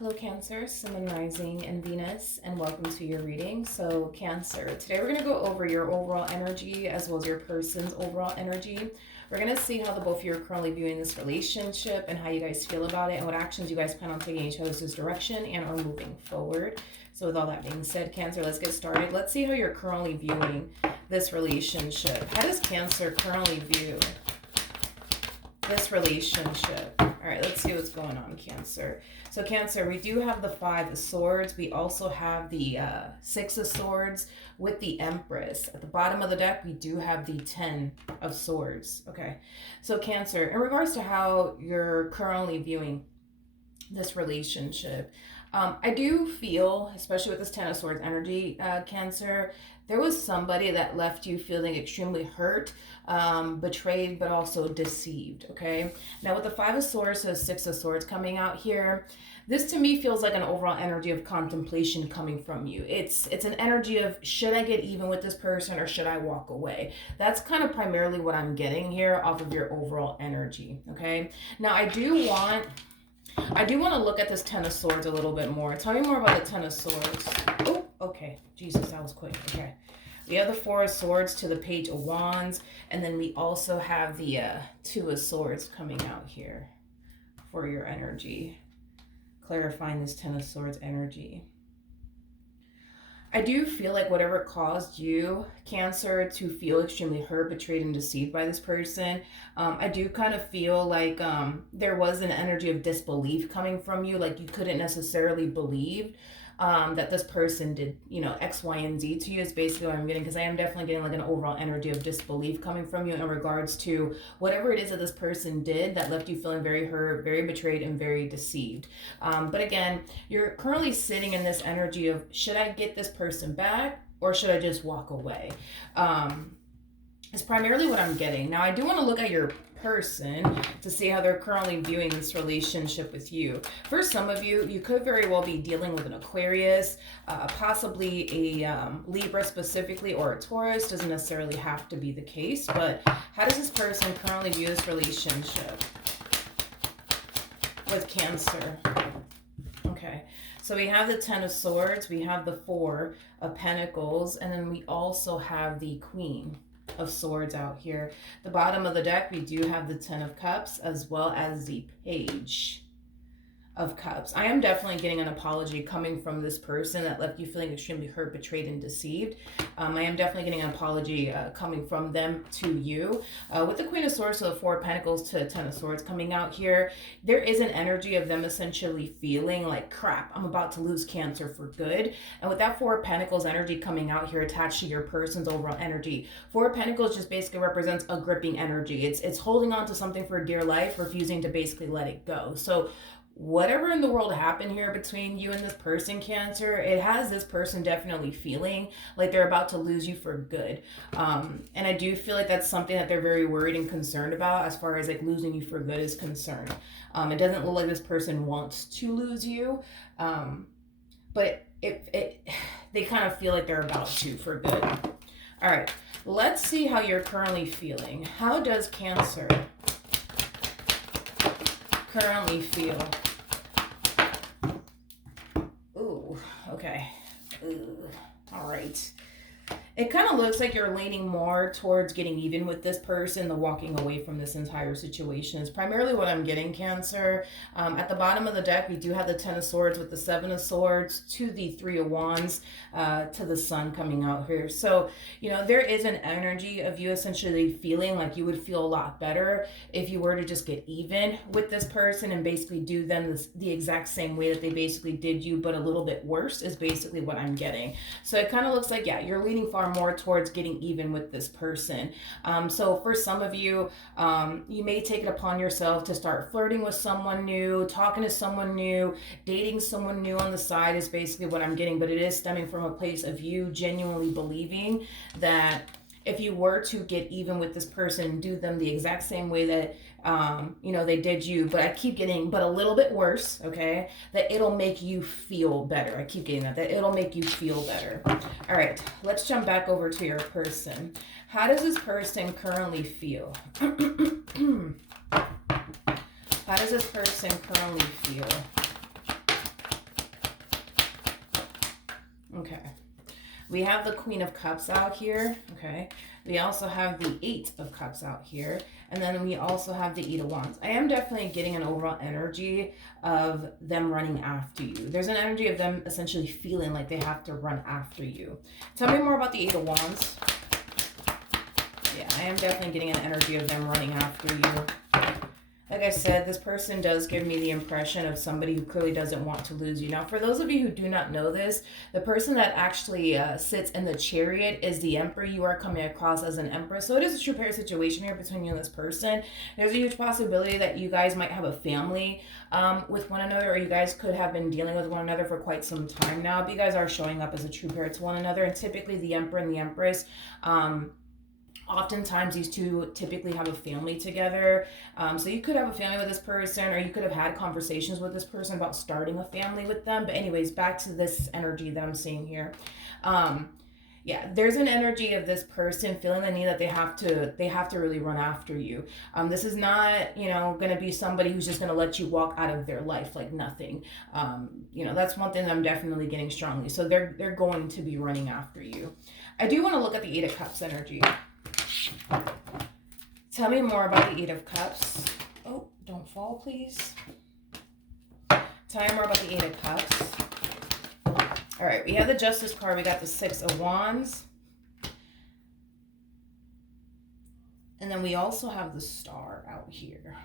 Hello Cancer, Sun and Rising and Venus, and welcome to your reading. So Cancer, today we're going to go over your overall energy as well as your person's overall energy. We're going to see how the both of you are currently viewing this relationship and how you guys feel about it and what actions you guys plan on taking each other's direction and are moving forward. So with all that being said, Cancer, let's get started. Let's see how you're currently viewing this relationship. How does Cancer currently view this relationship? All right, let's see what's going on, Cancer. So Cancer, we do have the 5 of Swords. We also have the 6 of Swords with the Empress. At the bottom of the deck, we do have the 10 of Swords. Okay, so Cancer, in regards to how you're currently viewing this relationship, I do feel, especially with this 10 of Swords energy, Cancer, there was somebody that left you feeling extremely hurt, betrayed, but also deceived, okay? Now with the 5 of Swords, so 6 of Swords coming out here, this to me feels like an overall energy of contemplation coming from you. It's an energy of, should I get even with this person or should I walk away? That's kind of primarily what I'm getting here off of your overall energy, okay? Now I do want to look at this 10 of Swords a little bit more. Tell me more about the 10 of Swords. Oh, okay. Jesus, that was quick. Okay. We have the 4 of Swords to the Page of Wands. And then we also have the 2 of Swords coming out here for your energy. Clarifying this 10 of Swords energy. I do feel like whatever caused you, Cancer, to feel extremely hurt, betrayed, and deceived by this person, I do kind of feel like there was an energy of disbelief coming from you, like you couldn't necessarily believe that this person did, you know, X, Y, and Z to you is basically what I'm getting, because I am definitely getting like an overall energy of disbelief coming from you in regards to whatever it is that this person did that left you feeling very hurt, very betrayed, and very deceived. But again, you're currently sitting in this energy of, should I get this person back or should I just walk away? It's primarily what I'm getting. Now, I do want to look at your person to see how they're currently viewing this relationship with you. For some of you, you could very well be dealing with an Aquarius, possibly a Libra specifically, or a Taurus. Doesn't necessarily have to be the case, but how does this person currently view this relationship with Cancer? Okay, so we have the 10 of Swords, we have the 4 of Pentacles, and then we also have the Queen of Swords out here. The bottom of the deck, we do have the 10 of Cups as well as the Page of Cups. I am definitely getting an apology coming from this person that left you feeling extremely hurt, betrayed, and deceived. I am definitely getting an apology coming from them to you. With the Queen of Swords, so the 4 of Pentacles to the 10 of Swords coming out here, there is an energy of them essentially feeling like, crap, I'm about to lose Cancer for good. And with that 4 of Pentacles energy coming out here attached to your person's overall energy, 4 of Pentacles just basically represents a gripping energy. It's holding on to something for dear life, refusing to basically let it go. So whatever in the world happened here between you and this person, Cancer, it has this person definitely feeling like they're about to lose you for good. And I do feel like that's something that they're very worried and concerned about as far as like losing you for good is concerned. It doesn't look like this person wants to lose you, but they kind of feel like they're about to for good. All right, let's see how you're currently feeling. How does Cancer currently feel? Ooh, okay. Ooh, all right. It kind of looks like you're leaning more towards getting even with this person than walking away from this entire situation. Is primarily what I'm getting, Cancer. At the bottom of the deck, we do have the 10 of Swords with the 7 of Swords to the 3 of Wands to the Sun coming out here. So, you know, there is an energy of you essentially feeling like you would feel a lot better if you were to just get even with this person and basically do them the exact same way that they basically did you, but a little bit worse is basically what I'm getting. So it kind of looks like, yeah, you're leaning far more towards getting even with this person. So for some of you, you may take it upon yourself to start flirting with someone new, talking to someone new, dating someone new on the side is basically what I'm getting, but it is stemming from a place of you genuinely believing that if you were to get even with this person, do them the exact same way that you know, they did you, but I keep getting, but a little bit worse, okay, that it'll make you feel better. I keep getting that it'll make you feel better. All right, let's jump back over to your person. How does this person currently feel? How does this person currently feel? Okay. We have the Queen of Cups out here. Okay. We also have the Eight of Cups out here. And then we also have the Eight of Wands. I am definitely getting an overall energy of them running after you. There's an energy of them essentially feeling like they have to run after you. Tell me more about the Eight of Wands. Yeah, I am definitely getting an energy of them running after you. Like I said, this person does give me the impression of somebody who clearly doesn't want to lose you. Now, for those of you who do not know this, the person that actually sits in the chariot is the Emperor. You are coming across as an Empress. So it is a true pair situation here between you and this person. There's a huge possibility that you guys might have a family with one another, or you guys could have been dealing with one another for quite some time now. But you guys are showing up as a true pair to one another. And typically the Emperor and the Empress, oftentimes these two typically have a family together. So you could have a family with this person, or you could have had conversations with this person about starting a family with them. But anyways, back to this energy that I'm seeing here. Yeah, there's an energy of this person feeling the need that they have to really run after you. This is not, going to be somebody who's just going to let you walk out of their life like nothing. That's one thing that I'm definitely getting strongly. So they're going to be running after you. I do want to look at the Eight of Cups energy. Tell me more about the Eight of Cups. Oh, don't fall, please. Tell me more about the Eight of Cups. All right, we have the Justice card. We got the Six of Wands. And then we also have the Star out here.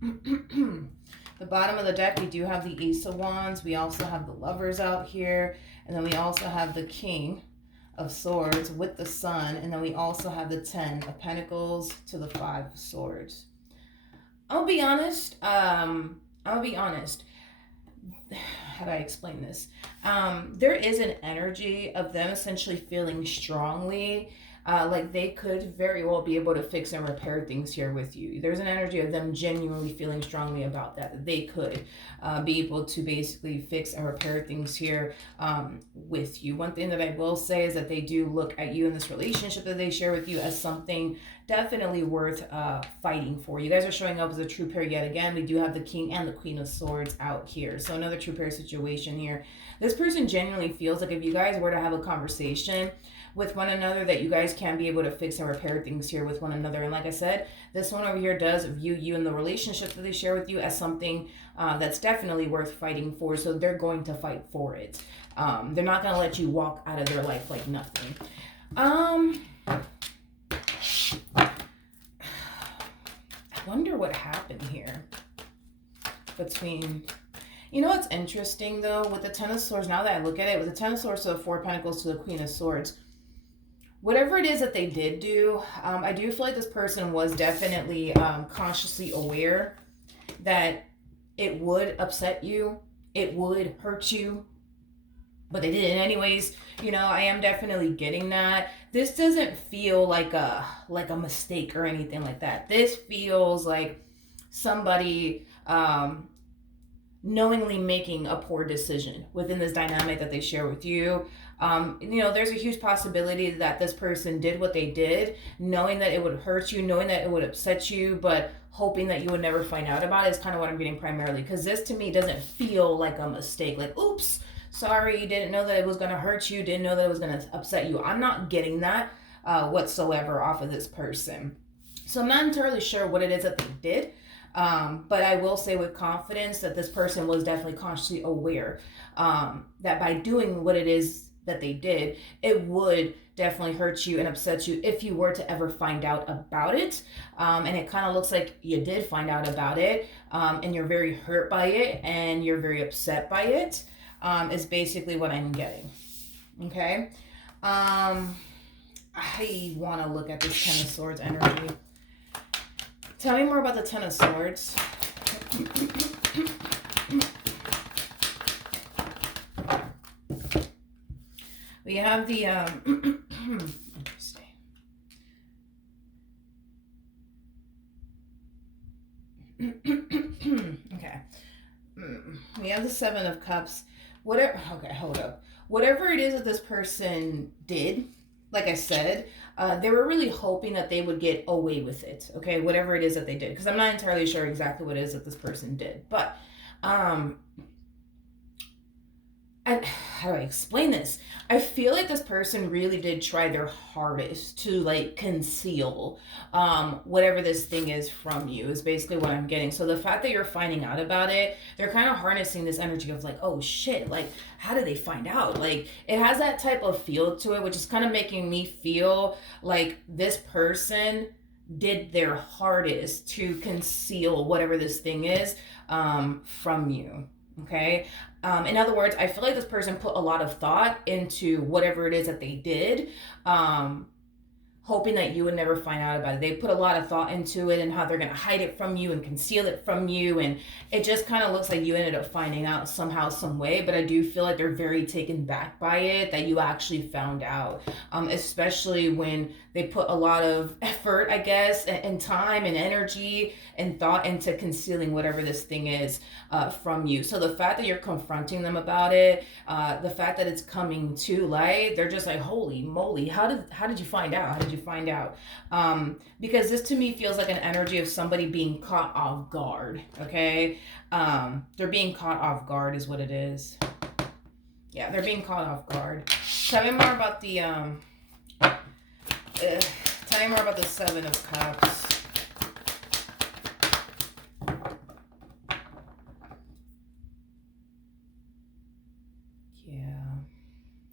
The bottom of the deck, we do have the Ace of Wands. We also have the Lovers out here. And then we also have the King of Swords with the Sun. And then we also have the 10 of Pentacles to the 5 of Swords. I'll be honest. How do I explain this? There is an energy of them essentially feeling strongly like they could very well be able to fix and repair things here with you. There's an energy of them genuinely feeling strongly about that they could be able to basically fix and repair things here with you. One thing that I will say is that they do look at you in this relationship that they share with you as something definitely worth fighting for. You guys are showing up as a true pair yet again. We do have the King and the Queen of Swords out here. So another true pair situation here. This person genuinely feels like if you guys were to have a conversation with one another, that you guys can be able to fix and repair things here with one another. And like I said, this one over here does view you and the relationship that they share with you as something that's definitely worth fighting for. So they're going to fight for it. They're not going to let you walk out of their life like nothing. I wonder what happened here between... You know what's interesting, though, with the Ten of Swords, now that I look at it, with the Ten of Swords to the Four of Pentacles to the Queen of Swords, whatever it is that they did do, I do feel like this person was definitely consciously aware that it would upset you, it would hurt you, but they did it anyways. I am definitely getting that. This doesn't feel like a mistake or anything like that. This feels like somebody... knowingly making a poor decision within this dynamic that they share with you. There's a huge possibility that this person did what they did, knowing that it would hurt you, knowing that it would upset you, but hoping that you would never find out about it is kind of what I'm getting primarily. Because this to me doesn't feel like a mistake. Like, oops, sorry, you didn't know that it was going to hurt you, didn't know that it was going to upset you. I'm not getting that whatsoever off of this person. So I'm not entirely sure what it is that they did. But I will say with confidence that this person was definitely consciously aware that by doing what it is that they did, it would definitely hurt you and upset you if you were to ever find out about it. And it kind of looks like you did find out about it, and you're very hurt by it and you're very upset by it, is basically what I'm getting. Okay. I want to look at this Ten of Swords energy. Tell me more about the Ten of Swords. We have the, interesting. Okay. We have the Seven of Cups. Okay, hold up. Whatever it is that this person did, like I said, they were really hoping that they would get away with it, okay? Whatever it is that they did. Because I'm not entirely sure exactly what it is that this person did. But how do I explain this? I feel like this person really did try their hardest to like conceal whatever this thing is from you, is basically what I'm getting. So the fact that you're finding out about it, they're kind of harnessing this energy of like, oh shit, like how did they find out? Like it has that type of feel to it, which is kind of making me feel like this person did their hardest to conceal whatever this thing is from you. Okay. In other words, I feel like this person put a lot of thought into whatever it is that they did. Hoping that you would never find out about it. They put a lot of thought into it and how they're going to hide it from you and conceal it from you. And it just kind of looks like you ended up finding out somehow, some way. But I do feel like they're very taken back by it, that you actually found out. Especially when they put a lot of effort, I guess, and time and energy and thought into concealing whatever this thing is from you. So the fact that you're confronting them about it, the fact that it's coming to light, they're just like, holy moly, how did you find out? How did you find out? Because this to me feels like an energy of somebody being caught off guard. Okay, they're being caught off guard is what it is. Yeah, they're being caught off guard. Tell me more about the tell me more about the Seven of Cups.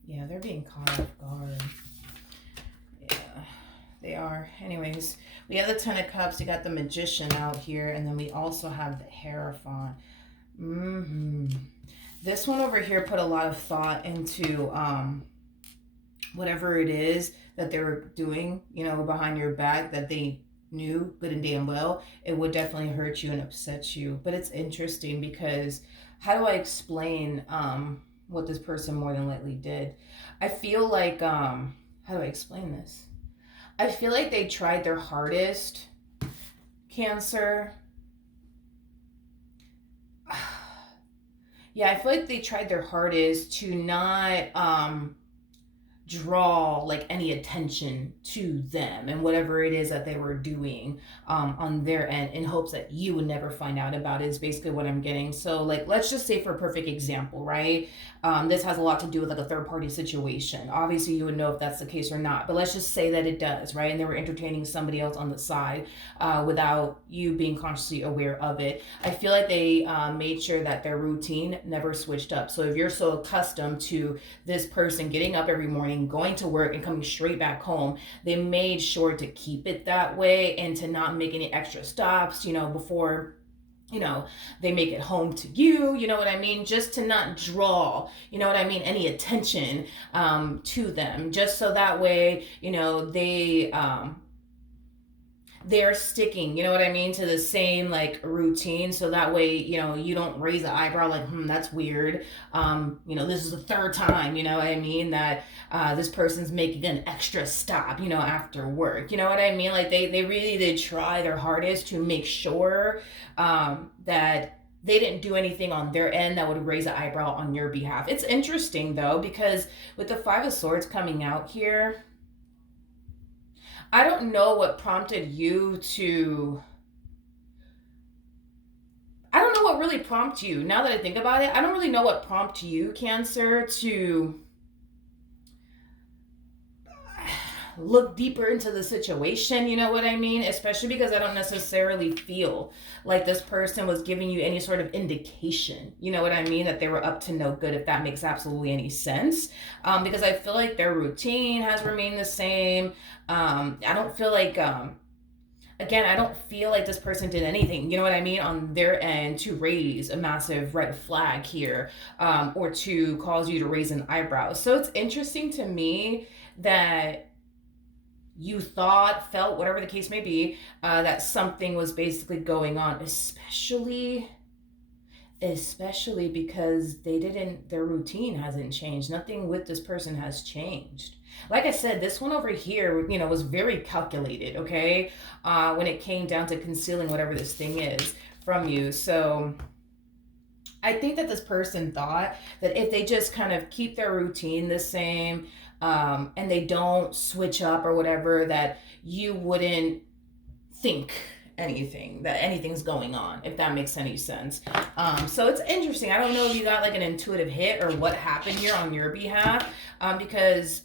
Yeah, they're being caught off guard. Yeah, they are. Anyways, we have the Ten of Cups. You got the Magician out here, and then we also have the Hierophant. This one over here put a lot of thought into whatever it is that they were doing, you know, behind your back, that they knew good and damn well it would definitely hurt you and upset you. But it's interesting because how do I explain what this person more than likely did? I feel like how do I explain this? I feel like they tried their hardest, Cancer. Yeah, I feel like they tried their hardest to not draw like any attention to them and whatever it is that they were doing on their end, in hopes that you would never find out about it, is basically what I'm getting. So like, let's just say for a perfect example, right? This has a lot to do with like a third party situation. Obviously you would know if that's the case or not, but let's just say that it does, right? And they were entertaining somebody else on the side without you being consciously aware of it. I feel like they made sure that their routine never switched up. So if you're so accustomed to this person getting up every morning, going to work and coming straight back home, they made sure to keep it that way and to not make any extra stops, you know, before, you know, they make it home to you, you know what I mean? Just to not draw, you know what I mean, any attention to them, just so that way, you know, they're sticking, you know what I mean, to the same like routine. So that way, you know, you don't raise an eyebrow like, that's weird. You know, this is the third time, you know what I mean, that this person's making an extra stop, you know, after work. You know what I mean? Like they really did try their hardest to make sure that they didn't do anything on their end that would raise an eyebrow on your behalf. It's interesting though, because with the Five of Swords coming out here, I don't know what prompted you to... I don't know what really prompted you. Now that I think about it, I don't really know what prompted you, Cancer, to look deeper into the situation, you know what I mean? Especially because I don't necessarily feel like this person was giving you any sort of indication, you know what I mean, that they were up to no good, if that makes absolutely any sense. Because I feel like their routine has remained the same. I don't feel like, again, I don't feel like this person did anything, you know what I mean, on their end to raise a massive red flag here, or to cause you to raise an eyebrow. So it's interesting to me that you thought, felt, whatever the case may be, that something was basically going on, especially because their routine hasn't changed. Nothing with this person has changed. Like I said, this one over here, you know, was very calculated, okay, when it came down to concealing whatever this thing is from you. So I think that this person thought that if they just kind of keep their routine the same, and they don't switch up or whatever, that you wouldn't think anything, that anything's going on, if that makes any sense. So it's interesting. I don't know if you got like an intuitive hit or what happened here on your behalf, because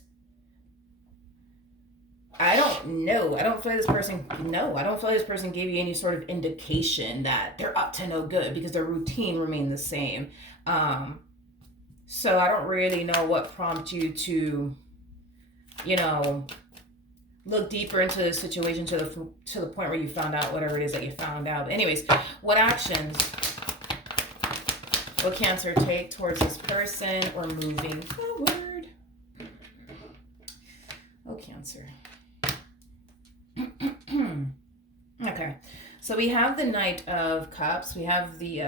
I don't know. I don't feel like this person. No, I don't feel like this person gave you any sort of indication that they're up to no good because their routine remained the same. So I don't really know what prompted you to, you know, look deeper into the situation to the point where you found out whatever it is that you found out. But anyways, what actions will Cancer take towards this person or moving forward? Oh, Cancer. Okay, so we have the Knight of Cups. We have the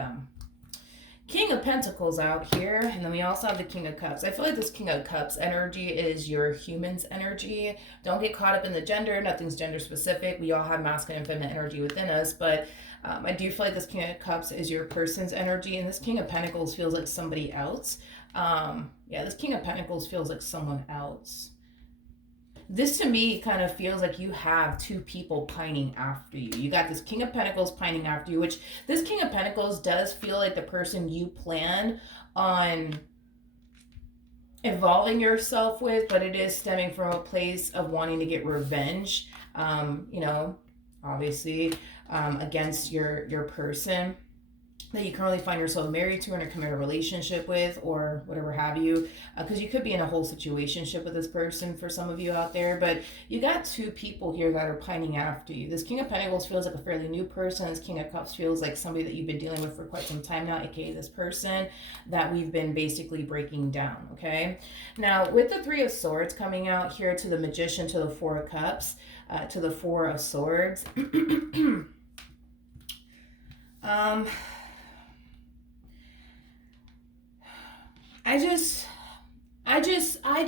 King of Pentacles out here, and then we also have the King of Cups. I feel like this King of Cups energy is your human's energy. Don't get caught up in the gender. Nothing's gender specific. We all have masculine and feminine energy within us, but I do feel like this King of Cups is your person's energy, and this King of Pentacles feels like somebody else. Yeah, this King of Pentacles feels like someone else. This to me kind of feels like you have two people pining after you. You got this King of Pentacles pining after you, which this King of Pentacles does feel like the person you plan on involving yourself with, but it is stemming from a place of wanting to get revenge, you know, obviously, against your person that you currently find yourself married to or in a committed relationship with, or whatever have you, because you could be in a whole situationship with this person for some of you out there. But you got two people here that are pining after you. This King of Pentacles feels like a fairly new person. This King of Cups feels like somebody that you've been dealing with for quite some time now, aka this person that we've been basically breaking down. Okay, now with the Three of Swords coming out here to the Magician, to the Four of Cups, to the Four of Swords. I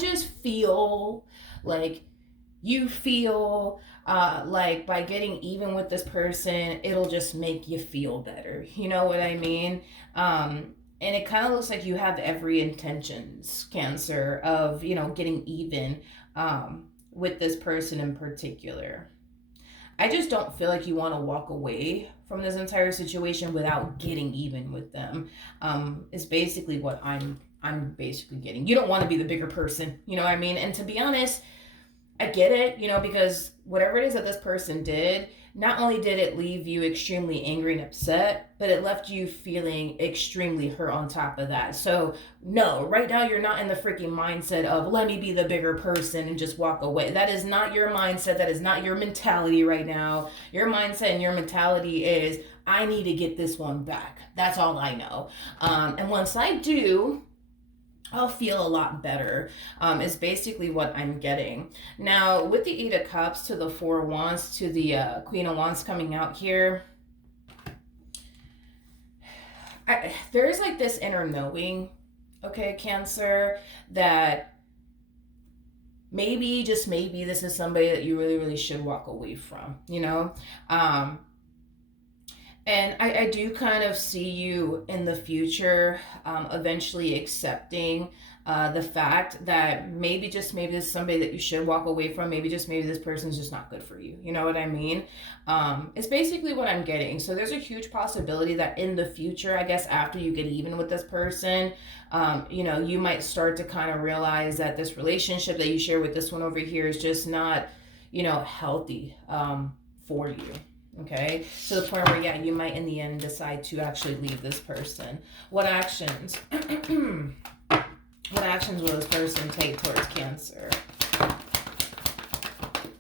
just feel like you feel like by getting even with this person, it'll just make you feel better. You know what I mean? And it kind of looks like you have every intentions, Cancer, of, you know, getting even with this person in particular. I just don't feel like you want to walk away from this entire situation without getting even with them. Is basically what I'm basically getting. You don't want to be the bigger person, you know what I mean? And to be honest, I get it, you know, because whatever it is that this person did, not only did it leave you extremely angry and upset, but it left you feeling extremely hurt on top of that. So no, right now you're not in the freaking mindset of let me be the bigger person and just walk away. That is not your mindset. That is not your mentality right now. Your mindset and your mentality is I need to get this one back. That's all I know. And once I do, I'll feel a lot better, is basically what I'm getting. Now, with the Eight of Cups to the Four of Wands to the Queen of Wands coming out here, there's like this inner knowing, okay, Cancer, that maybe, just maybe, this is somebody that you really, really should walk away from, you know? And I do kind of see you in the future eventually accepting the fact that maybe, just maybe, this is somebody that you should walk away from. Maybe, just maybe, this person's just not good for you. You know what I mean? It's basically what I'm getting. So there's a huge possibility that in the future, I guess after you get even with this person, you know, you might start to kind of realize that this relationship that you share with this one over here is just not, you know, healthy for you. Okay, to the point where, yeah, you might in the end decide to actually leave this person. What actions? What actions will this person take towards Cancer?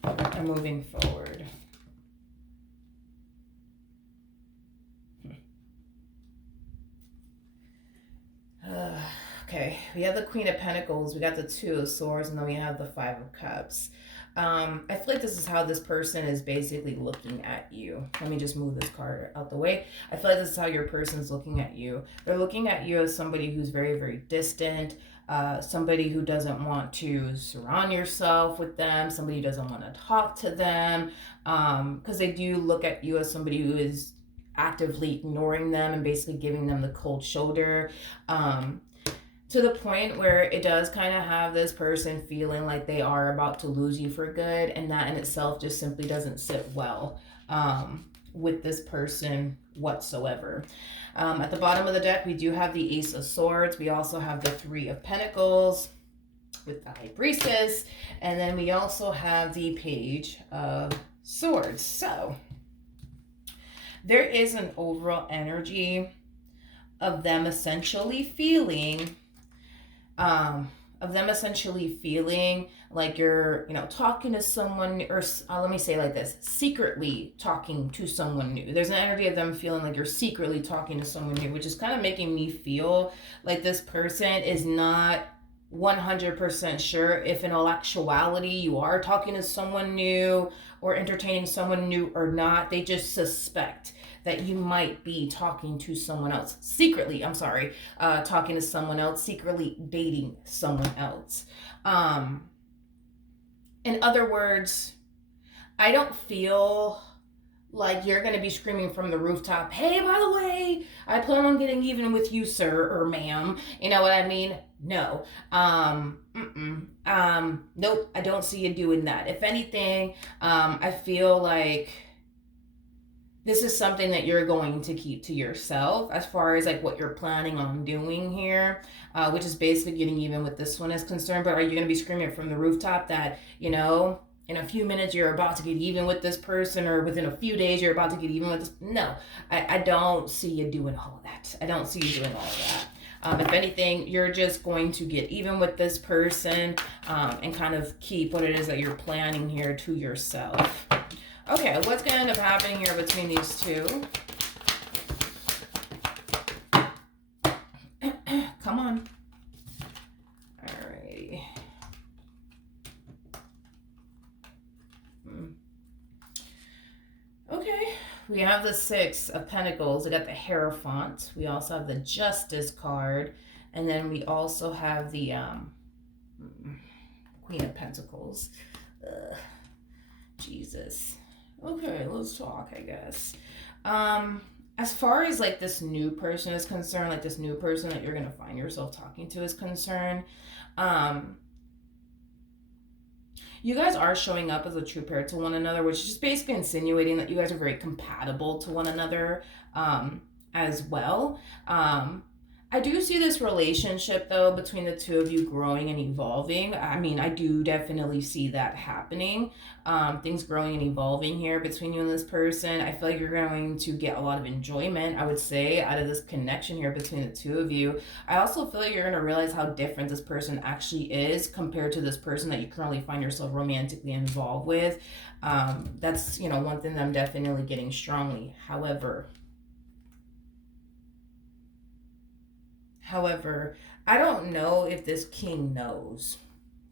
And moving forward. Okay, we have the Queen of Pentacles, we got the Two of Swords, and then we have the Five of Cups. I feel like this is how this person is basically looking at you. Let me just move this card out the way. I feel like this is how your person's looking at you. They're looking at you as somebody who's very, very distant, somebody who doesn't want to surround yourself with them, somebody who doesn't want to talk to them, because they do look at you as somebody who is actively ignoring them and basically giving them the cold shoulder. To the point where it does kind of have this person feeling like they are about to lose you for good, and that in itself just simply doesn't sit well with this person whatsoever. At the bottom of the deck, we do have the Ace of Swords. We also have the Three of Pentacles with the High Priestess. And then we also have the Page of Swords. So there is an overall energy of them essentially feeling like you're, talking to someone, or let me say like this, secretly talking to someone new. There's an energy of them feeling like you're secretly talking to someone new, which is kind of making me feel like this person is not 100% sure if in all actuality you are talking to someone new or entertaining someone new or not. They just suspect that you might be talking to someone else secretly. Talking to someone else, secretly dating someone else. In other words, I don't feel like you're going to be screaming from the rooftop, hey, by the way, I plan on getting even with you, sir or ma'am. You know what I mean? No. Nope, I don't see you doing that. If anything, I feel like this is something that you're going to keep to yourself as far as like what you're planning on doing here, which is basically getting even with this one is concerned. But are you going to be screaming from the rooftop that, in a few minutes you're about to get even with this person, or within a few days you're about to get even with this? No, I don't see you doing all of that. I don't see you doing all of that. If anything, you're just going to get even with this person and kind of keep what it is that you're planning here to yourself. Okay, what's going to end up happening here between these two? Come on. Alrighty. Okay, we have the Six of Pentacles. We got the Hierophant. We also have the Justice card. And then we also have the Queen of Pentacles. Jesus. Okay, let's talk, I guess. As far as like this new person is concerned, like this new person that you're going to find yourself talking to is concerned, you guys are showing up as a true pair to one another, which is just basically insinuating that you guys are very compatible to one another as well. I do see this relationship, though, between the two of you growing and evolving. I mean, I do definitely see that happening. Things growing and evolving here between you and this person. I feel like you're going to get a lot of enjoyment, I would say, out of this connection here between the two of you. I also feel like you're going to realize how different this person actually is compared to this person that you currently find yourself romantically involved with. That's, one thing that I'm definitely getting strongly. However, I don't know if this king knows,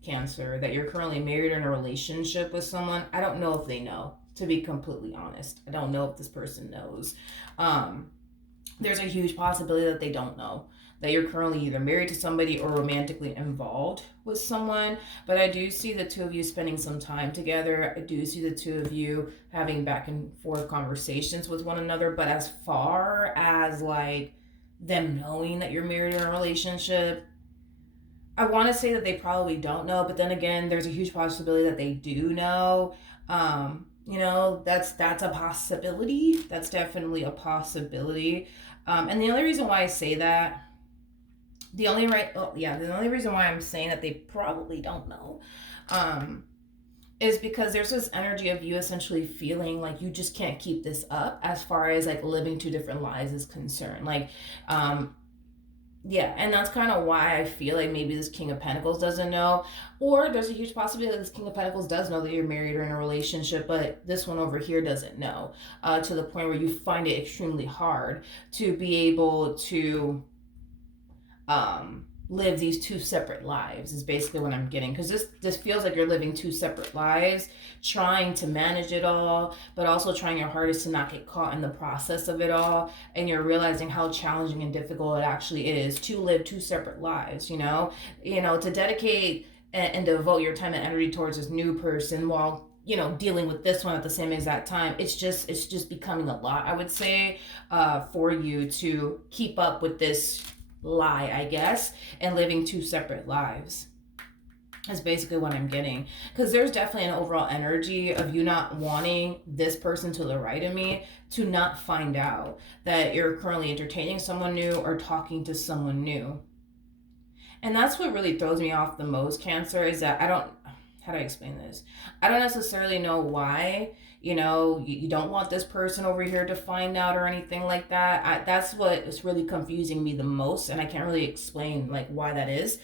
Cancer, that you're currently married or in a relationship with someone. I don't know if they know, to be completely honest. I don't know if this person knows. There's a huge possibility that they don't know, that you're currently either married to somebody or romantically involved with someone. But I do see the two of you spending some time together. I do see the two of you having back and forth conversations with one another. But as far as like them knowing that you're married in a relationship, I want to say that they probably don't know, but then again, there's a huge possibility that they do know. That's a possibility. That's definitely a possibility. And the only reason why I say that, the only reason why I'm saying that they probably don't know, is because there's this energy of you essentially feeling like you just can't keep this up as far as like living two different lives is concerned. Like, and that's kind of why I feel like maybe this King of Pentacles doesn't know, or there's a huge possibility that this King of Pentacles does know that you're married or in a relationship, but this one over here doesn't know, to the point where you find it extremely hard to be able to live these two separate lives is basically what I'm getting, because this feels like you're living two separate lives, trying to manage it all, but also trying your hardest to not get caught in the process of it all, and you're realizing how challenging and difficult it actually is to live two separate lives, to dedicate and devote your time and energy towards this new person while dealing with this one at the same exact time. It's just becoming a lot, I would say, for you to keep up with this lie, I guess, and living two separate lives. That's basically what I'm getting. Because there's definitely an overall energy of you not wanting this person to the right of me to not find out that you're currently entertaining someone new or talking to someone new. And that's what really throws me off the most, Cancer, is that I don't, how do I explain this? I don't necessarily know why, you don't want this person over here to find out or anything like that. That's what is really confusing me the most. And I can't really explain like why that is.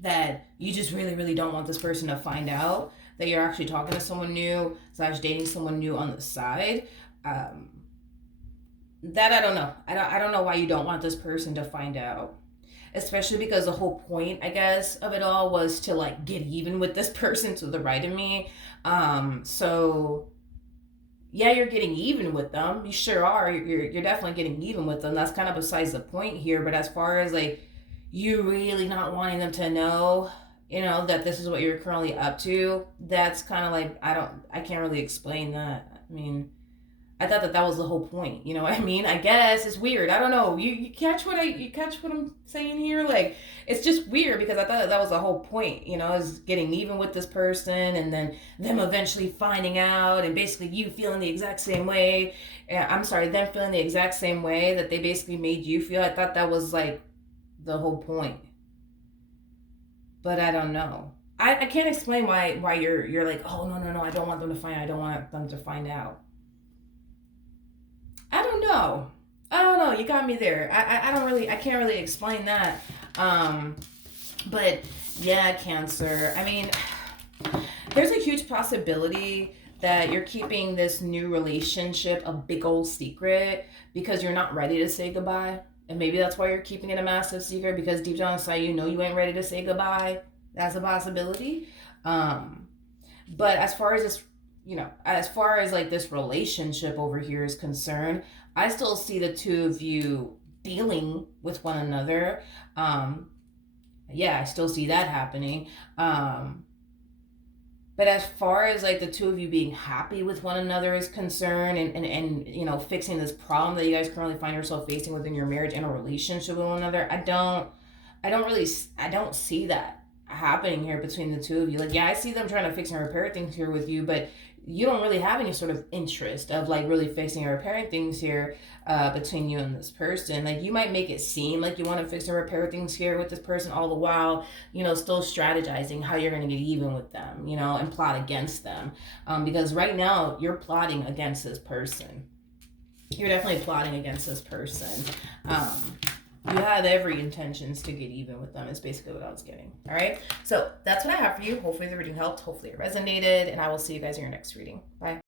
That you just really, really don't want this person to find out that you're actually talking to someone new / dating someone new on the side. That I don't know. I don't know why you don't want this person to find out. Especially because the whole point, I guess, of it all was to like get even with this person to the right of me. So yeah, you're getting even with them. You sure are. You're definitely getting even with them. That's kind of besides the point here. But as far as like you really not wanting them to know, that this is what you're currently up to, that's kind of like I can't really explain that. I mean, I thought that was the whole point. You know what I mean? I guess it's weird. I don't know. You catch what I'm saying here? Like it's just weird because I thought that was the whole point. Is getting even with this person and then them eventually finding out and basically you feeling the exact same way. I'm sorry, them feeling the exact same way that they basically made you feel. I thought that was like the whole point. But I don't know. I can't explain why you're like, oh no, I don't want them to find out. I don't want them to find out. I don't know. I don't know. You got me there. I can't really explain that. But yeah, Cancer. I mean, there's a huge possibility that you're keeping this new relationship a big old secret because you're not ready to say goodbye. And maybe that's why you're keeping it a massive secret because deep down inside you ain't ready to say goodbye. That's a possibility. But as far as this, as far as like this relationship over here is concerned, I still see the two of you dealing with one another. Yeah, I still see that happening. But as far as like the two of you being happy with one another is concerned and fixing this problem that you guys currently find yourself facing within your marriage and a relationship with one another, I don't see that happening here between the two of you. Like, yeah, I see them trying to fix and repair things here with you, but you don't really have any sort of interest of like really fixing or repairing things here between you and this person. Like you might make it seem like you want to fix and repair things here with this person all the while, still strategizing how you're going to get even with them, and plot against them. Because right now you're plotting against this person. You're definitely plotting against this person. You have every intentions to get even with them is basically what I was getting. All right. So that's what I have for you. Hopefully the reading helped. Hopefully it resonated. And I will see you guys in your next reading. Bye.